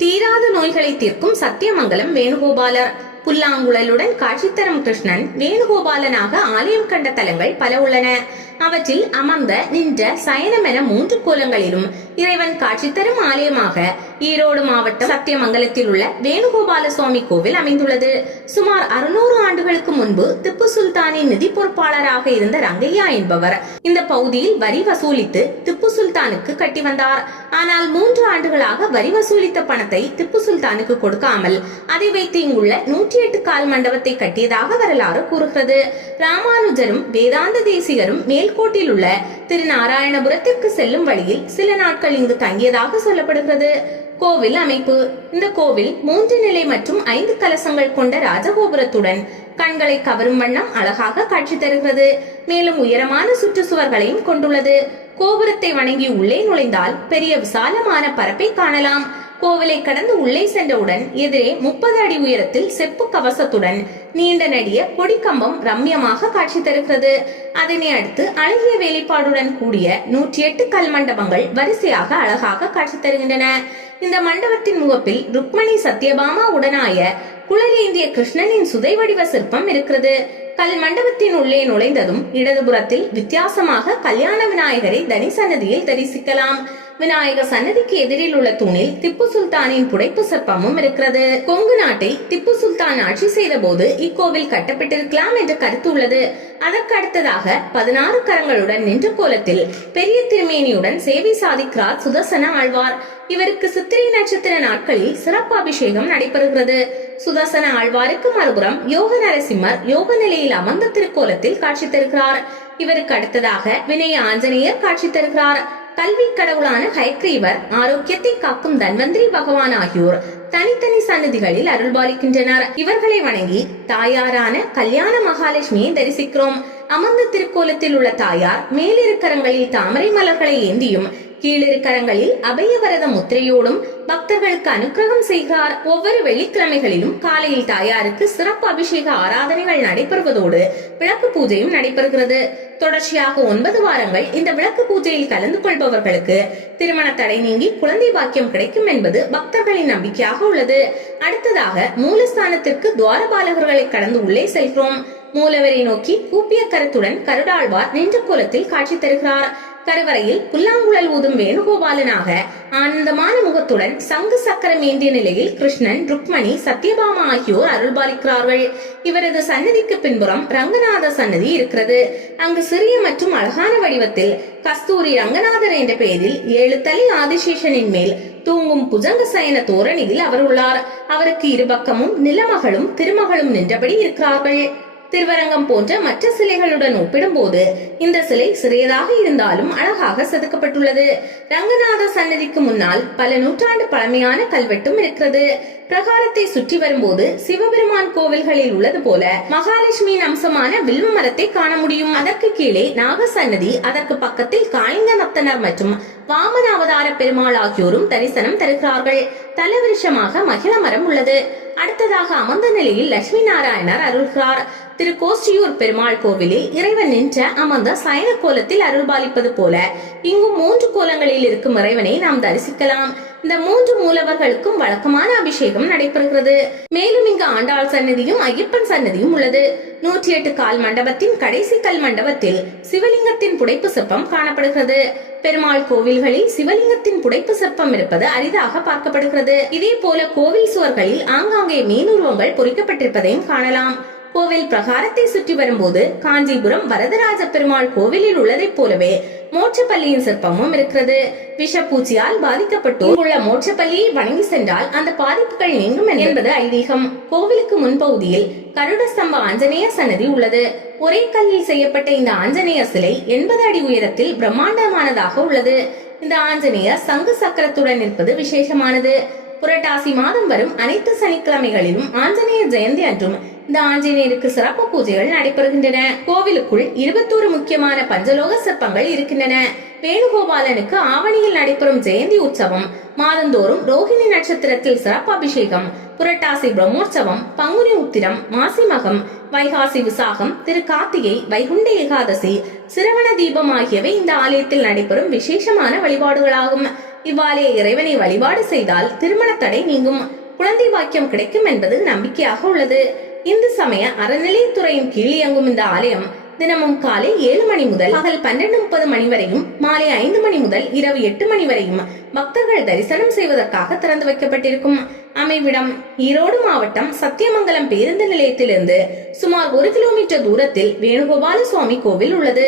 தீராத நோய்களை தீர்க்கும் சத்தியமங்கலம் வேணுகோபாலர். புல்லாங்குழலுடன் காட்சி தரும் கிருஷ்ணன் வேணுகோபாலனாக ஆலயம் கண்ட தலங்கள் பல உள்ளன. அவற்றில் அமர்ந்த, நின்ற, சயனம் என 3 கோலங்களிலும் இறைவன் காட்சி தரும் ஆலயமாக ஈரோடு மாவட்டம் சத்தியமங்கலத்தில் உள்ள வேணுகோபால சுவாமி கோவில் அமைந்துள்ளது. சுமார் 600 ஆண்டுகளுக்கு முன்பு திப்பு சுல்தானின் நிதி பொறுப்பாளராக இருந்த ரங்கையா என்பவர் இந்த பகுதியில் வரி வசூலித்து திப்பு சுல்தானுக்கு கட்டி வந்தார். ஆனால் 3 ஆண்டுகளாக வரி வசூலித்த பணத்தை திப்பு சுல்தானுக்கு கொடுக்காமல் அதை வைத்து இங்குள்ள 108 கால் மண்டபத்தை கட்டியதாக வரலாறு கூறுகிறது. ராமானுஜரும் வேதாந்த தேசிகரும் மேல்கோட்டில் உள்ள திருநாராயணபுரத்திற்கு செல்லும் வழியில் சில நாட்கள் இங்கு தங்கியதாக சொல்லப்படுகிறது. கோவில் அமைப்பு: இந்த கோவில் 3 நிலை மற்றும் 5 கலசங்கள் கொண்ட ராஜகோபுரத்துடன் கண்களை கவரும் வண்ணம் அழகாக காட்சி தருகிறது. மேலும் உயரமான சுற்றுச்சுவர்களையும் கொண்டுள்ளது. கோபுரத்தை வணங்கி உள்ளே நுழைந்தால் பெரிய விசாலமான பரப்பை காணலாம். கோவிலை கடந்து உள்ளே சென்றவுடன் எதிரே 30 அடி உயரத்தில் செப்பு கவசத்துடன் நீண்ட நெடிய கொடிக்கம்பம் ரம்யமாக காட்சி தருகிறது. அதனை அடுத்து அழகிய வேலைப்பாடுடன் கூடிய 108 கல் மண்டபங்கள் வரிசையாக அழகாக காட்சி தருகின்றன. இந்த மண்டபத்தின் முகப்பில் ருக்மணி சத்யபாமா உடனாய குழலேந்திய கிருஷ்ணனின் சுதை வடிவ சிற்பம் இருக்கிறது. கல் மண்டபத்தின் உள்ளே நுழைந்ததும் இடதுபுறத்தில் வித்தியாசமாக கல்யாண விநாயகரை தனி சன்னதியில் தரிசிக்கலாம். விநாயகர் சன்னதிக்கு எதிரில் உள்ள தூணில் திப்பு சுல்தானின் புடைப்பு சிற்பமும் இருக்கிறது. கொங்கு நாட்டை திப்பு சுல்தான் ஆட்சி செய்த போது இக்கோவில் கட்டப்பட்டிருக்கலாம் என்ற கருத்து உள்ளது. அதற்கு அடுத்ததாக 16 கரங்களுடன் நின்ற கோலத்தில் பெரிய திருமேனியுடன் சேவை சாதிக்கிறார் சுதர்சன ஆழ்வார். இவருக்கு சித்திரை நட்சத்திர நாட்களில் சிறப்பு அபிஷேகம் நடைபெறுகிறது. சுதர்சன ஆழ்வாருக்கு மறுபுறம் யோக நரசிம்மர் யோக நிலையில் அமர்ந்த திருக்கோலத்தில் காட்சி தருகிறார். இவருக்கு அடுத்ததாக வினய ஆஞ்சநேயர் காட்சி தருகிறார். கல்வி கடவுளான ஹயக்ரீவர், ஆரோக்கியத்தை காக்கும் தன்வந்திரி பகவான் ஆகியோர் தனித்தனி சன்னதிகளில் அருள்பாலிக்கின்றனர். இவர்களை வணங்கி தாயாரான கல்யாண மகாலட்சுமியை தரிசிக்கிறோம். அமர்ந்த திருக்கோலத்தில் உள்ள தாயார் மேலிருக்கரங்களில் தாமரை மலர்களை ஏந்தியும் கீழிருக்கரங்களில் அபயவரத முத்திரையோடும் பக்தர்களுக்கு அனுக்கிரகம் செய்கிறார். ஒவ்வொரு வெள்ளிக்கிழமைகளிலும் காலையில் தாயாருக்கு சிறப்பு அபிஷேக ஆராதனைகள் நடைபெறுவதோடு விளக்கு பூஜையும் நடைபெறுகிறது. தொடர்ச்சியாக 9 வாரங்கள் இந்த விளக்கு பூஜையில் கலந்து கொள்பவர்களுக்கு திருமண தடை நீங்கி குழந்தை பாக்கியம் கிடைக்கும் என்பது பக்தர்களின் நம்பிக்கையாக உள்ளது. அடுத்ததாக மூலஸ்தானத்திற்கு துவாரபாலகர்களை கடந்து உள்ளே செல்கிறோம். மூலவரை நோக்கி கூப்பிய கரத்துடன் கருடாழ்வார் நின்ற கோலத்தில் காட்சி தருகிறார். கருவறையில் புல்லாங்குழல் ஊதும் வேணுகோபாலனாக ஆனந்தமான முகத்துடன் சங்கு சக்கரம் ஏந்திய நிலையில் கிருஷ்ணன், ருக்மணி, சத்யபாமா ஆகியோர் அருள்பாலிக்கிறார்கள். இவரது சன்னதிக்கு பின்புறம் ரங்கநாத சன்னதி இருக்கிறது. அங்கு சிறிய மற்றும் அழகான வடிவத்தில் கஸ்தூரி ரங்கநாதர் என்ற பெயரில் 7 தலை ஆதிசேஷனின் மேல் தூங்கும் புஜங்க சயன தோரணியில் அவர் உள்ளார். அவருக்கு இருபக்கமும் நிலமகளும் திருமகளும் நின்றபடி இருக்கிறார்கள். திருவரங்கம் போன்ற மற்ற சிலைகளுடன் ஒப்பிடும்போது இந்த சிலை சிறியதாக இருந்தாலும் அழகாக செதுக்கப்பட்டுள்ளது. ரங்கநாத சன்னதிக்கு முன்னால் பல நூற்றாண்டு பழமையான கல்வெட்டும் இருக்கிறது. பிரகாரத்தை சுற்றி வரும்போது சிவபெருமான் கோவில்களில் உள்ளது போல மகாலட்சுமியின் அம்சமான வில்வ மரத்தை காண முடியும். அதற்கு கீழே நாக சன்னதி, அதற்கு பக்கத்தில் காளிங்க நத்தனர் மற்றும் வாமன அவதார பெருமாள் ஆகியோரும் தரிசனம் தருகிறார்கள். தலவிருஷமாக மகிழ மரம் உள்ளது. அடுத்ததாக அமர்ந்த நிலையில் லட்சுமி நாராயணர் அருள்கிறார். திருக்கோஷ்டியூர் பெருமாள் கோவிலில் இறைவன் நின்ற அமர்ந்த சயன கோலத்தில் அருள்பாலிப்பது போல இங்கும் 3 கோலங்களில் இருக்கும் இறைவனை நாம் தரிசிக்கலாம். இந்த 3 மூலவர்களுக்கும் வழக்கமான அபிஷேகம் நடைபெறுகிறது. மேலும் இங்கு ஆண்டாள் சன்னதியும் ஐயப்பன் சன்னதியும் உள்ளது. 108 கால் மண்டபத்தின் கடைசி கல் மண்டபத்தில் சிவலிங்கத்தின் புடைப்பு சிற்பம் காணப்படுகிறது. பெருமாள் கோவில்களில் சிவலிங்கத்தின் புடைப்பு சிற்பம் இருப்பது அரிதாக பார்க்கப்படுகிறது. இதே போல கோவில் சுவர்களில் ஆங்காங்கே மீனுருவங்கள் பொறிக்கப்பட்டிருப்பதையும் காணலாம். கோவில் பிரகாரத்தை சுற்றி வரும்போது காஞ்சிபுரம் வரதராஜ பெருமாள் கோவிலில் உள்ளதை போலவே மோட்சப்பள்ளியின் சிற்பமும் இருக்கிறது. விஷப்பூச்சியால் பாதிக்கப்பட்டு உள்ள மோட்சப்பள்ளியை வணங்கி சென்றால் அந்த பாதிப்புகள் நீங்கும் என்பது ஐதீகம். கோவிலுக்கு முன்பகுதியில் கருட ஸ்தம்ப ஆஞ்சநேய சன்னதி உள்ளது. ஒரே கல்லில் செய்யப்பட்ட இந்த ஆஞ்சநேய சிலை 80 அடி உயரத்தில் பிரம்மாண்டமானதாக உள்ளது. இந்த ஆஞ்சநேயர் சங்கு சக்கரத்துடன் இருப்பது விசேஷமானது. புரட்டாசி மாதம் வரும் அனைத்து சனிக்கிழமைகளிலும் ஆஞ்சநேய ஜெயந்தி அன்றும் இந்த ஆஞ்சநேயருக்கு சிறப்பு பூஜைகள் நடைபெறுகின்றன. கோவிலுக்குள் 21 முக்கியமான பஞ்சலோக சிற்பங்கள் இருக்கின்றன. வேணுகோபாலனுக்கு ஆவணியில் நடைபெறும் ஜெயந்தி உற்சவம், மாதந்தோறும் ரோஹிணி நட்சத்திரத்தில் சிறப்பு அபிஷேகம், புரட்டாசி பிரம்மோற்சவம், பங்குனி உத்திரம், மாசி மகம், வைகாசி விசாகம், திரு கார்த்திகை, வைகுண்ட ஏகாதசி, சிரவண தீபம் ஆகியவை இந்த ஆலயத்தில் நடைபெறும் விசேஷமான வழிபாடுகளாகும். இவ்வாறே இறைவனை வழிபாடு செய்தால் திருமண தடை நீங்கும், குழந்தை பாக்கியம் கிடைக்கும் என்பது நம்பிக்கையாக உள்ளது. இந்து சமய அறநிலையத்துறையின் கீழ் இயங்கும் இந்த ஆலயம் தினமும் காலை 7 மணி முதல் பகல் 12:30 மணி வரையும், மாலை 5 மணி முதல் இரவு 8 மணி வரையும் பக்தர்கள் தரிசனம் செய்வதற்காக திறந்து வைக்கப்பட்டிருக்கும். அமைவிடம் ஈரோடு மாவட்டம் சத்தியமங்கலம் பேருந்து நிலையத்திலிருந்து சுமார் 1 கிலோமீட்டர் தூரத்தில் வேணுகோபால சுவாமி கோவில் உள்ளது.